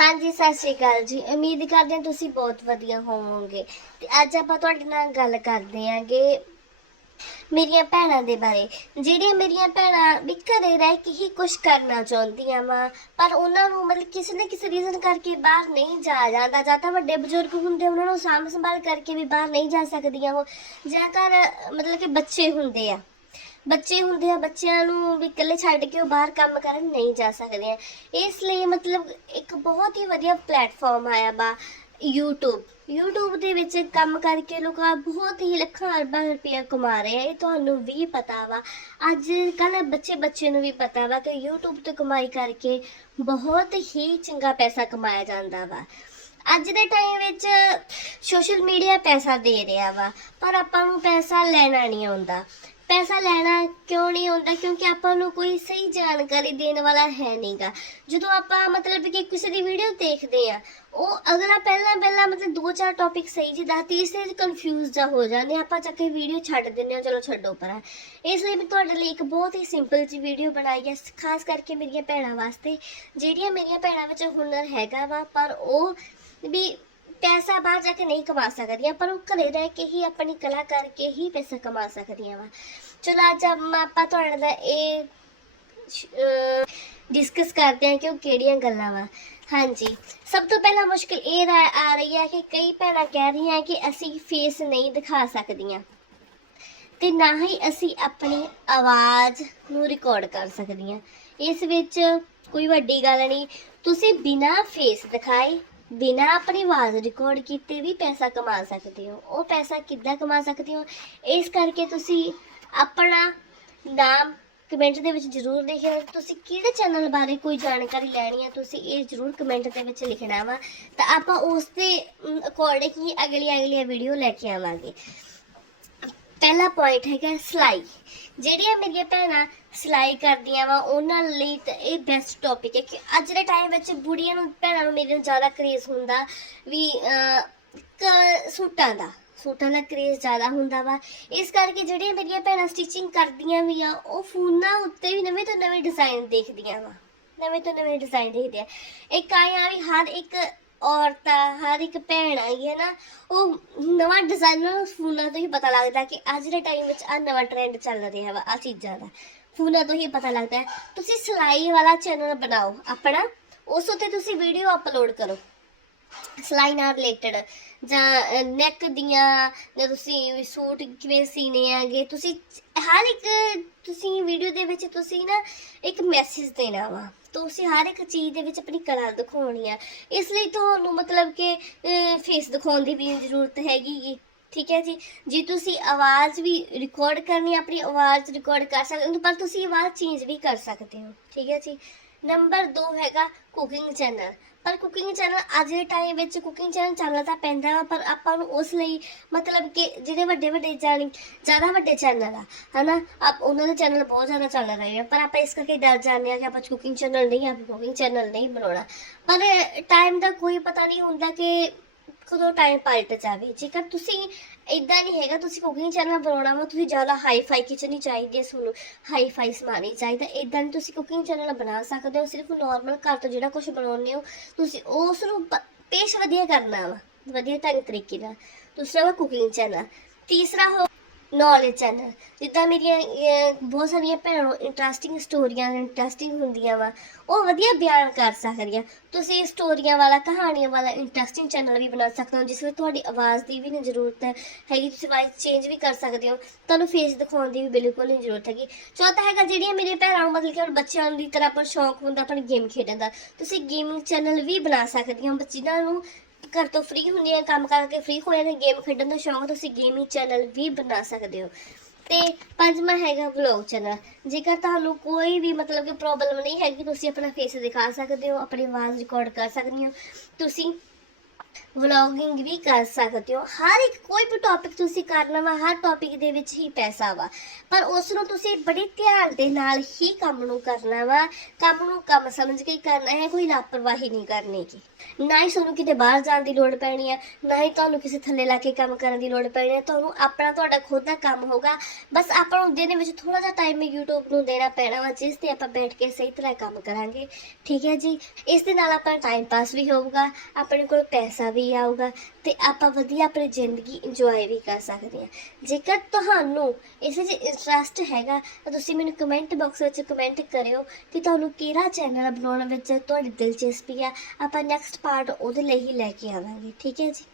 ਹਾਂਜੀ, ਸਤਿ ਸ਼੍ਰੀ ਅਕਾਲ ਜੀ। ਉਮੀਦ ਕਰਦੇ ਹਾਂ ਤੁਸੀਂ ਬਹੁਤ ਵਧੀਆ ਹੋਵੋਗੇ। ਤੇ ਅੱਜ ਆਪਾਂ ਤੁਹਾਡੇ ਨਾਲ ਗੱਲ ਕਰਦੇ ਆਂਗੇ ਮੇਰੀਆਂ ਭੈਣਾਂ ਦੇ ਬਾਰੇ। ਜਿਹੜੀਆਂ ਮੇਰੀਆਂ ਭੈਣਾਂ ਵੀ ਘਰੇ ਰਹਿ ਕੇ ਹੀ ਕੁਝ ਕਰਨਾ ਚਾਹੁੰਦੀਆਂ ਵਾ, ਪਰ ਉਹਨਾਂ ਨੂੰ ਮਤਲਬ ਕਿਸੇ ਨਾ ਕਿਸੇ ਰੀਜ਼ਨ ਕਰਕੇ ਬਾਹਰ ਨਹੀਂ ਜਾ ਜਾਂਦਾ। ਜਾਂ ਤਾਂ ਵੱਡੇ ਬਜ਼ੁਰਗ ਹੁੰਦੇ, ਉਹਨਾਂ ਨੂੰ ਸਾਂਭ ਸੰਭਾਲ ਕਰਕੇ ਵੀ ਬਾਹਰ ਨਹੀਂ ਜਾ ਸਕਦੀਆਂ ਉਹ। ਜਾਂ ਘਰ ਮਤਲਬ ਕਿ ਬੱਚੇ ਹੁੰਦੇ ਆ। ਬੱਚੇ ਹੁੰਦੇ ਆ, ਬੱਚਿਆਂ ਨੂੰ ਵੀ ਇਕੱਲੇ ਛੱਡ ਕੇ ਉਹ ਬਾਹਰ ਕੰਮ ਕਰਨ ਨਹੀਂ ਜਾ ਸਕਦੇ ਆ। ਇਸ ਲਈ ਮਤਲਬ ਇੱਕ ਬਹੁਤ ਹੀ ਵਧੀਆ ਪਲੇਟਫਾਰਮ ਆਇਆ ਵਾ YouTube YouTube ਦੇ ਵਿੱਚ ਕੰਮ ਕਰਕੇ ਲੋਕ ਬਹੁਤ ਹੀ ਲੱਖਾਂ ਅਰਬਾਂ ਰੁਪਇਆ ਕਮਾ ਰਹੇ ਆ। ਇਹ ਤੁਹਾਨੂੰ ਵੀ ਪਤਾ ਵਾ। ਅੱਜ ਕੱਲ ਬੱਚੇ ਬੱਚੇ ਨੂੰ ਵੀ ਪਤਾ ਵਾ ਕਿ YouTube ਤੇ ਕਮਾਈ ਕਰਕੇ ਬਹੁਤ ਹੀ ਚੰਗਾ ਪੈਸਾ ਕਮਾਇਆ ਜਾਂਦਾ ਵਾ। ਅੱਜ ਦੇ ਟਾਈਮ ਵਿੱਚ ਸੋਸ਼ਲ ਮੀਡੀਆ ਪੈਸਾ ਦੇ ਰਿਹਾ ਵਾ, ਪਰ ਆਪਾਂ ਨੂੰ ਪੈਸਾ ਲੈਣਾ ਨਹੀਂ ਆਉਂਦਾ। ਪੈਸਾ ਲੈਣਾ ਕਿਉਂ ਨਹੀਂ ਆਉਂਦਾ ਕਿਉਂਕਿ ਆਪਾਂ ਨੂੰ ਕੋਈ ਸਹੀ ਜਾਣਕਾਰੀ ਦੇਣ ਵਾਲਾ ਹੈ ਨਹੀਂਗਾ। ਜਦੋਂ ਆਪਾਂ ਮਤਲਬ ਕਿ ਕਿਸੇ ਦੀ ਵੀਡੀਓ ਦੇਖਦੇ ਆ ਉਹ ਅਗਲਾ ਪਹਿਲਾਂ ਪਹਿਲਾਂ ਮਤਲਬ ਦੋ ਚਾਰ ਟੌਪਿਕ ਸਹੀ ਜੀ ਦੱਸ ਇਸ ਚ ਕਨਫਿਊਜ਼ ਜਾ ਹੋ ਜਾਂਦੇ ਆ, ਆਪਾਂ ਚੱਕ ਕੇ ਵੀਡੀਓ ਛੱਡ ਦਿੰਦੇ ਆ ਚਲੋ ਛੱਡੋ ਪਰਾਂ। ਇਸ ਲਈ ਮੈਂ ਤੁਹਾਡੇ ਲਈ ਇੱਕ ਬਹੁਤ ਹੀ ਸਿੰਪਲ ਜੀ ਵੀਡੀਓ ਬਣਾਈ ਹੈ ਖਾਸ ਕਰਕੇ ਮੇਰੀਆਂ ਭੈਣਾਂ ਵਾਸਤੇ। ਜਿਹੜੀਆਂ ਮੇਰੀਆਂ ਭੈਣਾਂ ਵਿੱਚ ਹੁਨਰ ਹੈਗਾ ਵਾ ਪਰ ਉਹ ਵੀ ਪੈਸਾ ਬਾਹਰ ਜਾ ਕੇ ਨਹੀਂ ਕਮਾ ਸਕਦੀਆਂ ਪਰ ਉਹ ਘਰੇ ਰਹਿ ਕੇ ਹੀ ਆਪਣੀ ਕਲਾ ਕਰਕੇ ਹੀ ਪੈਸਾ ਕਮਾ ਸਕਦੀਆਂ ਵਾ। ਚਲੋ ਅੱਜ ਆਪਾਂ ਤੁਹਾਡੇ ਨਾਲ ਇਹ ਡਿਸਕਸ ਕਰਦੇ ਹਾਂ ਕਿ ਉਹ ਕਿਹੜੀਆਂ ਗੱਲਾਂ ਵਾ। ਹਾਂਜੀ। ਸਭ ਤੋਂ ਪਹਿਲਾਂ ਮੁਸ਼ਕਿਲ ਇਹ ਰਾ- ਆ ਰਹੀ ਹੈ ਕਿ ਕਈ ਭੈਣਾਂ ਕਹਿ ਰਹੀਆਂ ਕਿ ਅਸੀਂ ਫੇਸ ਨਹੀਂ ਦਿਖਾ ਸਕਦੀਆਂ। ਤੇ ਨਾ ਹੀ ਅਸੀਂ ਆਪਣੀ ਆਵਾਜ਼ ਨੂੰ ਰਿਕਾਰਡ ਕਰ ਸਕਦੀਆਂ। ਇਸ ਵਿੱਚ ਕੋਈ ਵੱਡੀ ਗੱਲ ਨਹੀਂ। ਤੁਸੀਂ ਬਿਨਾਂ ਫੇਸ ਦਿਖਾਏ ਬਿਨਾਂ ਆਪਣੀ ਆਵਾਜ਼ ਰਿਕਾਰਡ ਕੀਤੇ ਵੀ ਪੈਸਾ ਕਮਾ ਸਕਦੇ ਹੋ। ਉਹ ਪੈਸਾ ਕਿੱਦਾਂ ਕਮਾ ਸਕਦੇ ਹੋ? ਇਸ ਕਰਕੇ ਤੁਸੀਂ ਆਪਣਾ ਨਾਮ ਕਮੈਂਟ ਦੇ ਵਿੱਚ ਜ਼ਰੂਰ ਲਿਖਿਓ ਤੁਸੀਂ ਕਿਹੜੇ ਚੈਨਲ ਬਾਰੇ ਕੋਈ ਜਾਣਕਾਰੀ ਲੈਣੀ ਹੈ, ਤੁਸੀਂ ਇਹ ਜ਼ਰੂਰ ਕਮੈਂਟ ਦੇ ਵਿੱਚ ਲਿਖਣਾ ਵਾ। ਤਾਂ ਆਪਾਂ ਉਸ ਦੇ ਅਕੋਰਡਿੰਗ ਹੀ ਅਗਲੀ ਅਗਲੀ ਵੀਡੀਓ ਲੈ ਕੇ ਆਵਾਂਗੇ। ਪਹਿਲਾ ਪੁਆਇੰਟ ਹੈਗਾ ਸਿਲਾਈ। ਜਿਹੜੀਆਂ ਮੇਰੀਆਂ ਭੈਣਾਂ ਸਿਲਾਈ ਕਰਦੀਆਂ ਵਾ, ਉਹਨਾਂ ਲਈ ਤਾਂ ਇਹ ਬੈਸਟ ਟੌਪਿਕ ਹੈ ਕਿ ਅੱਜ ਦੇ ਟਾਈਮ ਵਿੱਚ ਬੁੜੀਆਂ ਨੂੰ, ਭੈਣਾਂ ਨੂੰ ਮੇਰੇ ਨੂੰ ਜ਼ਿਆਦਾ ਕਰੇਜ਼ ਹੁੰਦਾ ਵੀ ਕ- ਸੂਟਾਂ ਦਾ। ਸੂਟਾਂ ਦਾ ਕਰੇਜ਼ ਜ਼ਿਆਦਾ ਹੁੰਦਾ ਵਾ। ਇਸ ਕਰਕੇ ਜਿਹੜੀਆਂ ਮੇਰੀਆਂ ਭੈਣਾਂ ਸਟਿਚਿੰਗ ਕਰਦੀਆਂ ਵੀ ਆ, ਉਹ ਫੋਨਾਂ ਉੱਤੇ ਵੀ ਨਵੇਂ ਤੋਂ ਨਵੇਂ ਡਿਜ਼ਾਈਨ ਦੇਖਦੀਆਂ ਵਾ। ਨਵੇਂ ਤੋਂ ਨਵੇਂ ਡਿਜ਼ਾਈਨ ਦੇਖਦੇ ਆ। ਇੱਕ ਆਇਆ ਵੀ ਹਰ ਇੱਕ ਔਰਤਾਂ, ਹਰ ਇੱਕ ਭੈਣ ਆਈ ਹੈ ਨਾ, ਉਹ ਨਵਾਂ ਡਿਜ਼ਾਈਨਰ ਫੋਨਾਂ ਤੋਂ ਹੀ ਪਤਾ ਲੱਗਦਾ ਕਿ ਅੱਜ ਦੇ ਟਾਈਮ ਵਿੱਚ ਆ ਨਵਾਂ ਟ੍ਰੈਂਡ ਚੱਲ ਰਿਹਾ ਵਾ ਆ ਚੀਜ਼ਾਂ ਦਾ। ਫੋਨਾਂ ਤੋਂ ਹੀ ਪਤਾ ਲੱਗਦਾ ਹੈ। ਤੁਸੀਂ ਸਿਲਾਈ ਵਾਲਾ ਚੈਨਲ ਬਣਾਓ ਆਪਣਾ, ਉਸ ਉੱਤੇ ਤੁਸੀਂ ਵੀਡੀਓ ਅਪਲੋਡ ਕਰੋ। ਸਿਲਾਈ ਨਾਲ ਰਿਲੇਟਡ ਜਾਂ ਨੈਕ ਦੀਆਂ ਜਾਂ ਤੁਸੀਂ ਸੂਟ ਕਿਵੇਂ ਸੀਨੇ ਆਗੇ ਤੁਸੀਂ ਹਰ ਇੱਕ ਤੁਸੀਂ ਵੀਡੀਓ ਦੇ ਵਿੱਚ ਤੁਸੀਂ ਨਾ ਇੱਕ ਮੈਸੇਜ ਦੇਣਾ ਵਾ। ਤੁਸੀਂ ਹਰ ਇੱਕ ਚੀਜ਼ ਦੇ ਵਿੱਚ ਆਪਣੀ ਕਲਾ ਦਿਖਾਉਣੀ ਆ। ਇਸ ਲਈ ਤੁਹਾਨੂੰ ਮਤਲਬ ਕਿ ਫੇਸ ਦਿਖਾਉਣ ਦੀ ਵੀ ਜ਼ਰੂਰਤ ਹੈਗੀ ਠੀਕ ਹੈ ਜੀ? ਜੇ ਤੁਸੀਂ ਆਵਾਜ਼ ਵੀ ਰਿਕਾਰਡ ਕਰਨੀ ਹੈ, ਆਪਣੀ ਆਵਾਜ਼ ਰਿਕਾਰਡ ਕਰ ਸਕਦੇ ਹੋ ਪਰ ਤੁਸੀਂ ਆਵਾਜ਼ ਚੇਂਜ ਵੀ ਕਰ ਸਕਦੇ ਹੋ। ਠੀਕ ਹੈ ਜੀ? ਨੰਬਰ 2 ਹੈਗਾ ਕੁਕਿੰਗ ਚੈਨਲ ਪਰ ਕੁਕਿੰਗ ਚੈਨਲ ਅੱਜ ਦੇ ਟਾਈਮ ਵਿੱਚ ਕੁਕਿੰਗ ਚੈਨਲ ਚੱਲਣਾ ਤਾਂ ਪੈਂਦਾ ਵਾ, ਪਰ ਆਪਾਂ ਨੂੰ ਉਸ ਲਈ ਮਤਲਬ ਕਿ ਜਿਹੜੇ ਵੱਡੇ ਵੱਡੇ ਜਾਣੀ ਜ਼ਿਆਦਾ ਵੱਡੇ ਚੈਨਲ ਆ, ਹਨਾ, ਆਪ ਉਹਨਾਂ ਦੇ ਚੈਨਲ ਬਹੁਤ ਜ਼ਿਆਦਾ ਚੱਲ ਰਹੇ ਆ। ਪਰ ਆਪਾਂ ਇਸ ਕਰਕੇ ਡਰ ਜਾਂਦੇ ਆ ਕਿ ਆਪਾਂ ਕੁਕਿੰਗ ਚੈਨਲ ਨਹੀਂ, ਆਪਾਂ ਕੁਕਿੰਗ ਚੈਨਲ ਨਹੀਂ ਬਣਾਉਣਾ। ਪਰ ਟਾਈਮ ਦਾ ਕੋਈ ਪਤਾ ਨਹੀਂ ਹੁੰਦਾ ਕਿ ਕਦੋਂ ਟਾਈਮ ਪਲਟ ਜਾਵੇ? ਜੇਕਰ ਤੁਸੀਂ ਇਦਾਂ ਨਹੀਂ ਹੈਗਾ, ਤੁਸੀਂ ਕੁਕਿੰਗ ਚੈਨਲ ਬਣਾਉਣਾ ਵਾ, ਤੁਸੀਂ ਜ਼ਿਆਦਾ ਹਾਈ ਫਾਈ ਕਿਚਨ ਹੀ ਚਾਹੀਦੀ ਹੈ ਤੁਹਾਨੂੰ। ਹਾਈ ਫਾਈ ਸਮਾਨ ਹੀ ਚਾਹੀਦਾ। ਇਦਾਂ ਨਹੀਂ ਤੁਸੀਂ ਕੁਕਿੰਗ ਚੈਨਲ ਬਣਾ ਸਕਦੇ ਹੋ, ਸਿਰਫ ਨਾਰਮਲ ਘਰ ਤੋਂ ਜਿਹੜਾ ਕੁਝ ਬਣਾਉਂਦੇ ਹੋ, ਤੁਸੀਂ ਉਸ ਨੂੰ ਪੇਸ਼ ਵਧੀਆ ਕਰਨਾ ਵਾ, ਵਧੀਆ ਢੰਗ ਤਰੀਕੇ ਨਾਲ। ਦੂਸਰਾ ਵਾ ਕੁਕਿੰਗ ਚੈਨਲ ਤੀਸਰਾ ਹੋ ਨੌਲੇਜ ਚੈਨਲ ਜਿੱਦਾਂ ਮੇਰੀਆਂ ਅਹ, ਬਹੁਤ ਸਾਰੀਆਂ ਭੈਣਾਂ ਇੰਟਰਸਟਿੰਗ ਸਟੋਰੀਆਂ ਇੰਟਰਸਟਿੰਗ ਹੁੰਦੀਆਂ ਵਾ। ਉਹ ਵਧੀਆ ਬਿਆਨ ਕਰ ਸਕਦੀਆਂ। ਤੁਸੀਂ ਸਟੋਰੀਆਂ ਵਾਲਾ ਕਹਾਣੀਆਂ ਵਾਲਾ ਇੰਟਰਸਟਿੰਗ ਚੈਨਲ ਵੀ ਬਣਾ ਸਕਦੇ ਹੋ ਜਿਸ ਵਿੱਚ ਤੁਹਾਡੀ ਆਵਾਜ਼ ਦੀ ਵੀ ਨਹੀਂ ਜ਼ਰੂਰਤ ਹੈ ਹੈਗੀ ਤੁਸੀਂ ਵਾਇਸ ਚੇਂਜ ਵੀ ਕਰ ਸਕਦੇ ਹੋ। ਤੁਹਾਨੂੰ ਫੇਸ ਦਿਖਾਉਣ ਦੀ ਵੀ ਬਿਲਕੁਲ ਨਹੀਂ ਜ਼ਰੂਰਤ ਹੈਗੀ। ਚੌਥਾ ਹੈਗਾ ਜਿਹੜੀਆਂ ਮੇਰੀਆਂ ਭੈਣਾਂ ਨੂੰ ਮਤਲਬ ਕਿ ਹੁਣ ਬੱਚਿਆਂ ਦੀ ਤਰ੍ਹਾਂ ਪਰ ਸ਼ੌਂਕ ਹੁੰਦਾ ਆਪਣੀ ਗੇਮ ਖੇਡਣ ਦਾ ਤੁਸੀਂ ਗੇਮਿੰਗ ਚੈਨਲ ਵੀ ਬਣਾ ਸਕਦੇ ਹੋ ਬੱਚਿਆਂ ਨੂੰ। ਘਰ ਤੋਂ ਫ੍ਰੀ ਹੁੰਦੀਆਂ ਕੰਮ ਕਰਕੇ ਫ੍ਰੀ ਹੋ ਜਾਂਦੇ ਗੇਮ ਖੇਡਣ ਦਾ ਸ਼ੌਂਕ ਤੁਸੀਂ ਗੇਮਿੰਗ ਚੈਨਲ ਵੀ ਬਣਾ ਸਕਦੇ ਹੋ। ਤੇ ਪੰਜਵਾਂ ਹੈਗਾ ਵਲੌਗ ਚੈਨਲ ਜੇਕਰ ਤੁਹਾਨੂੰ ਕੋਈ ਵੀ ਮਤਲਬ ਕਿ ਪ੍ਰੋਬਲਮ ਨਹੀਂ ਹੈਗੀ, ਤੁਸੀਂ ਆਪਣਾ ਫੇਸ ਦਿਖਾ ਸਕਦੇ ਹੋ, ਆਪਣੀ ਆਵਾਜ਼ ਰਿਕਾਰਡ ਕਰ ਸਕਦੇ ਹੋ। ਤੁਸੀਂ ਵਲੌਗਿੰਗ ਵੀ ਕਰ ਸਕਦੇ ਹੋ। ਹਰ ਇੱਕ ਕੋਈ ਵੀ ਟੌਪਿਕ ਤੁਸੀਂ ਕਰਨਾ ਵਾ, ਹਰ ਟੌਪਿਕ ਦੇ ਵਿੱਚ ਹੀ ਪੈਸਾ ਵਾ। ਪਰ ਉਸ ਨੂੰ ਤੁਸੀਂ ਬੜੇ ਧਿਆਨ ਦੇ ਨਾਲ ਹੀ ਕੰਮ ਨੂੰ ਕਰਨਾ ਵਾ। ਕੰਮ ਨੂੰ ਕੰਮ ਸਮਝ ਕੇ ਹੀ ਕਰਨਾ ਹੈ, ਕੋਈ ਲਾਪਰਵਾਹੀ ਨਹੀਂ ਕਰਨੀ ਗੀ। ਨਾ ਹੀ ਤੁਹਾਨੂੰ ਕਿਤੇ ਬਾਹਰ ਜਾਣ ਦੀ ਲੋੜ ਪੈਣੀ ਹੈ ਨਾ ਹੀ ਤੁਹਾਨੂੰ ਕਿਸੇ ਥੱਲੇ ਲਾ ਕੇ ਕੰਮ ਕਰਨ ਦੀ ਲੋੜ ਪੈਣੀ ਹੈ ਤੁਹਾਨੂੰ ਆਪਣਾ ਤੁਹਾਡਾ ਖੁਦ ਦਾ ਕੰਮ ਹੋਗਾ ਬਸ ਆਪਾਂ ਨੂੰ ਦਿਨ ਵਿੱਚ ਥੋੜਾ ਜਿਹਾ ਟਾਈਮ YouTube ਨੂੰ ਦੇਣਾ ਪੈਣਾ ਵਾ, ਜਿਸ ਤੇ ਆਪਾਂ ਬੈਠ ਕੇ ਸਹੀ ਤਰ੍ਹਾਂ ਕੰਮ ਕਰਾਂਗੇ। ਠੀਕ ਹੈ ਜੀ? ਇਸ ਦੇ ਨਾਲ ਆਪਣਾ ਟਾਈਮ ਪਾਸ ਵੀ ਹੋਊਗਾ। ਆਪਣੇ ਕੋਲ ਪੈਸਾ ਪੈਸਾ ਵੀ ਆਊਗਾ ਤੇ ਆਪਾਂ ਵਧੀਆ ਆਪਣੀ ਜ਼ਿੰਦਗੀ ਇੰਜੋਏ ਵੀ ਕਰ ਸਕਦੇ ਹਾਂ। ਜੇਕਰ ਤੁਹਾਨੂੰ ਇਸ ਵਿੱਚ ਇੰਟਰਸਟ ਹੈਗਾ, ਤਾਂ ਤੁਸੀਂ ਮੈਨੂੰ ਕਮੈਂਟ ਬਾਕਸ ਵਿੱਚ ਕਮੈਂਟ ਕਰਿਓ ਕਿ ਤੁਹਾਨੂੰ ਕਿਹੜਾ ਚੈਨਲ ਬਣਾਉਣ ਵਿੱਚ ਤੁਹਾਡੀ ਦਿਲਚਸਪੀ ਆ। ਆਪਾਂ ਨੈਕਸਟ ਪਾਰਟ ਉਹਦੇ ਲਈ ਹੀ ਲੈ ਕੇ ਆਵਾਂਗੇ, ਠੀਕ ਹੈ ਜੀ?